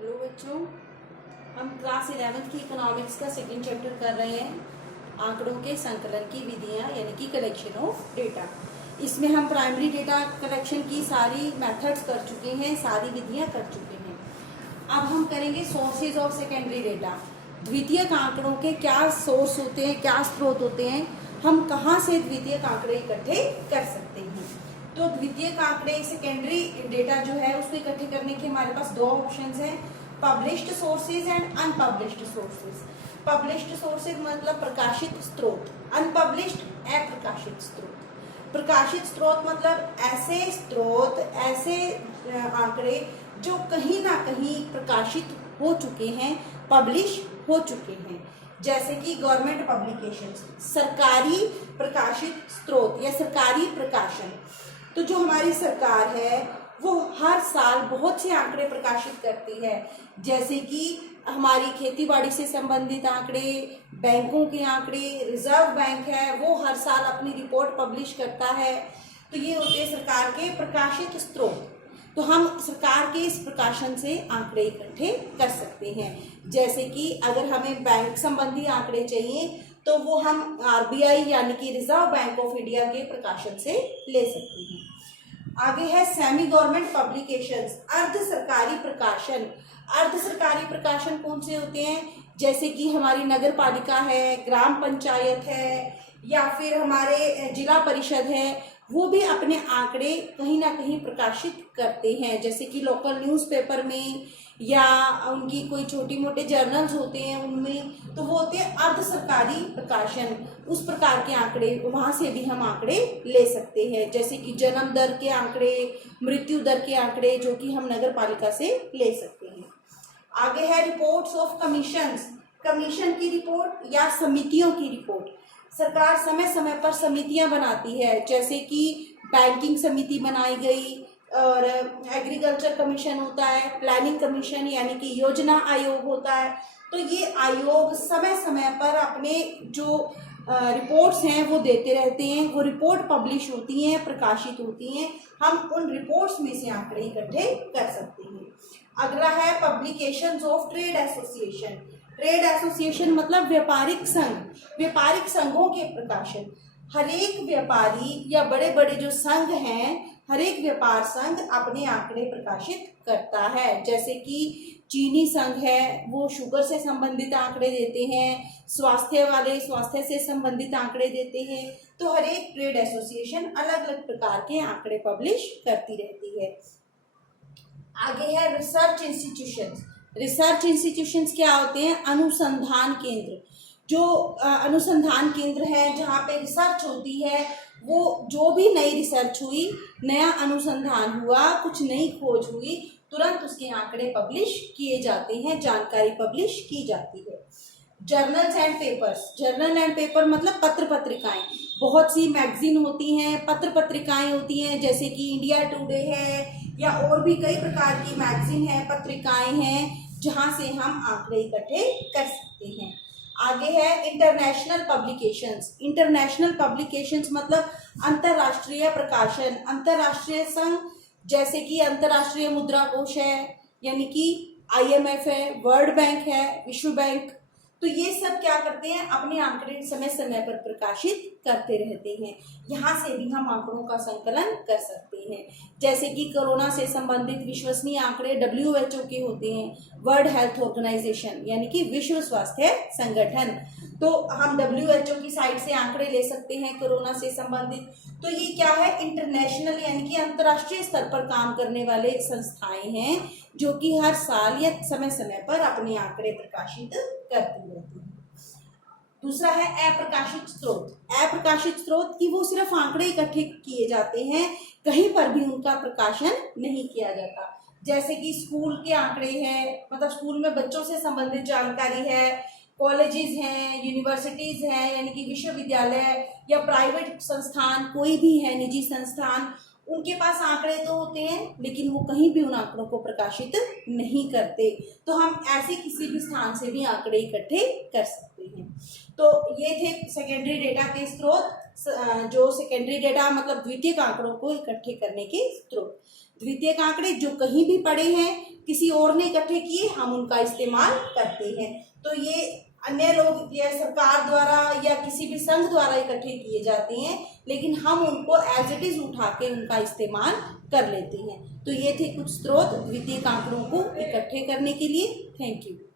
Hello बच्चों, हम class 11th की इकोनॉमिक्स का सेकंड चैप्टर कर रहे हैं। आंकड़ों के संकलन की विधियां यानी कि कलेक्शन ऑफ डेटा। इसमें हम प्राइमरी डेटा कलेक्शन की सारी मेथड्स कर चुके हैं, सारी विधियां कर चुके हैं। अब हम करेंगे सोर्सेज ऑफ सेकेंडरी डेटा। द्वितीयक आंकड़ों के क्या सोर्स होते हैं, क्या स्रोत होते हैं, हम कहाँ से द्वितीयक आंकड़े इकट्ठे कर सकते हैं। तो द्वितीयक आंकड़े सेकेंडरी डेटा जो है उसको इकट्ठे करने के हमारे पास दो ऑप्शंस हैं, published sources and unpublished sources. Published sources मतलब प्रकाशित स्रोत, अनपब्लिश्ड अप्रकाशित स्रोत। प्रकाशित स्रोत मतलब ऐसे स्रोत, ऐसे आंकड़े जो कहीं ना कहीं प्रकाशित हो चुके हैं, पब्लिश हो चुके हैं। जैसे कि गवर्नमेंट पब्लिकेशंस, सरकारी प्रकाशित स्रोत या सरकारी प्रकाशन। तो जो हमारी सरकार है वो हर साल बहुत से आंकड़े प्रकाशित करती है, जैसे कि हमारी खेती बाड़ी से संबंधित आंकड़े, बैंकों के आंकड़े, रिजर्व बैंक है वो हर साल अपनी रिपोर्ट पब्लिश करता है। तो ये होते हैं सरकार के प्रकाशित स्रोत। तो हम सरकार के इस प्रकाशन से आंकड़े इकट्ठे कर सकते हैं। जैसे कि अगर हमें बैंक संबंधी आंकड़े चाहिए तो वो हम आरबीआई यानी कि रिजर्व बैंक ऑफ इंडिया के प्रकाशन से ले सकते हैं। आगे है सेमी गवर्नमेंट पब्लिकेशंस, अर्ध सरकारी प्रकाशन। अर्ध सरकारी प्रकाशन कौन से होते हैं? जैसे कि हमारी नगर पालिका है, ग्राम पंचायत है या फिर हमारे जिला परिषद है, वो भी अपने आंकड़े कहीं ना कहीं प्रकाशित करते हैं। जैसे कि लोकल न्यूज़पेपर में या उनकी कोई छोटी मोटे जर्नल्स होते हैं उनमें, तो वो होते हैं अर्ध सरकारी प्रकाशन। उस प्रकार के आंकड़े वहाँ से भी हम आंकड़े ले सकते हैं, जैसे कि जन्म दर के आंकड़े, मृत्यु दर के आंकड़े, जो कि हम नगर पालिका से ले सकते हैं। आगे है रिपोर्ट्स ऑफ कमीशंस, कमीशन की रिपोर्ट या समितियों की रिपोर्ट। सरकार समय समय पर समितियां बनाती है, जैसे कि बैंकिंग समिति बनाई गई और एग्रीकल्चर कमीशन होता है, प्लानिंग कमीशन यानी कि योजना आयोग होता है। तो ये आयोग समय समय पर अपने जो रिपोर्ट्स हैं वो देते रहते हैं। वो रिपोर्ट पब्लिश होती हैं, प्रकाशित होती हैं। हम उन रिपोर्ट्स में से आंकड़े इकट्ठे कर सकते हैं। अगला है publications of trade association. Trade association मतलब व्यापारिक संघ, व्यापारिक संघों के प्रकाशन। हर एक व्यापारी या बड़े बड़े जो संघ हैं, हर एक व्यापार संघ अपने आंकड़े प्रकाशित करता है। जैसे कि चीनी संघ है वो शुगर से संबंधित आंकड़े देते हैं, स्वास्थ्य वाले स्वास्थ्य से संबंधित आंकड़े देते हैं। तो हर एक ट्रेड एसोसिएशन अलग अलग प्रकार के आंकड़े पब्लिश करती रहती है। आगे है रिसर्च इंस्टीट्यूशंस। रिसर्च इंस्टीट्यूशंस क्या होते हैं? अनुसंधान केंद्र। जो अनुसंधान केंद्र है जहाँ पे रिसर्च होती है, वो जो भी नई रिसर्च हुई, नया अनुसंधान हुआ, कुछ नई खोज हुई, तुरंत उसके आंकड़े पब्लिश किए जाते हैं, जानकारी पब्लिश की जाती है। Journals and papers, journal and paper मतलब पत्र पत्रिकाएं। बहुत सी मैगजीन होती हैं, पत्र पत्रिकाएं होती हैं, जैसे कि इंडिया टुडे है या और भी कई प्रकार की मैगजीन है, पत्रिकाएं हैं, जहां से हम आंकड़े इकट्ठे कर सकते हैं। आगे है इंटरनेशनल पब्लिकेशंस। इंटरनेशनल पब्लिकेशंस मतलब अंतरराष्ट्रीय प्रकाशन, अंतरराष्ट्रीय संघ, जैसे कि अंतरराष्ट्रीय मुद्रा कोष है यानी कि IMF है, वर्ल्ड बैंक है, विश्व बैंक। तो ये सब क्या करते हैं? अपने आंकड़े समय समय पर प्रकाशित करते रहते हैं। यहाँ से भी हम आंकड़ों का संकलन कर सकते हैं। जैसे कि कोरोना से संबंधित विश्वसनीय आंकड़े WHO के होते हैं, वर्ल्ड हेल्थ ऑर्गेनाइजेशन यानी कि विश्व स्वास्थ्य संगठन। तो हम WHO की साइट से आंकड़े ले सकते हैं कोरोना से संबंधित। तो ये क्या है? इंटरनेशनल यानी कि अंतर्राष्ट्रीय स्तर पर काम करने वाले संस्थाएं हैं, जो कि हर साल या समय समय पर अपने आंकड़े प्रकाशित करती रहती है। दूसरा है अप्रकाशित स्रोत। अप्रकाशित स्रोत की वो सिर्फ आंकड़े इकट्ठे किए जाते हैं, कहीं पर भी उनका प्रकाशन नहीं किया जाता। जैसे कि स्कूल के आंकड़े हैं, मतलब स्कूल में बच्चों से संबंधित जानकारी है, कॉलेजेस हैं, यूनिवर्सिटीज हैं यानी कि विश्वविद्यालय या प्राइवेट संस्थान कोई भी है, निजी संस्थान, उनके पास आंकड़े तो होते हैं लेकिन वो कहीं भी उन आंकड़ों को प्रकाशित नहीं करते। तो हम ऐसे किसी भी स्थान से भी आंकड़े इकट्ठे कर सकते हैं। तो ये थे सेकेंडरी डेटा के स्रोत, जो सेकेंडरी डेटा मतलब द्वितीयक आंकड़ों को इकट्ठे करने के स्रोत। द्वितीयक आंकड़े जो कहीं भी पड़े हैं, किसी और ने इकट्ठे किए, हम उनका इस्तेमाल करते हैं। तो ये अन्य लोग या सरकार द्वारा या किसी भी संघ द्वारा इकट्ठे किए जाते हैं, लेकिन हम उनको एज इट इज उठा के उनका इस्तेमाल कर लेते हैं। तो ये थे कुछ स्रोत द्वितीयक आंकड़ों को इकट्ठे करने के लिए। Thank you.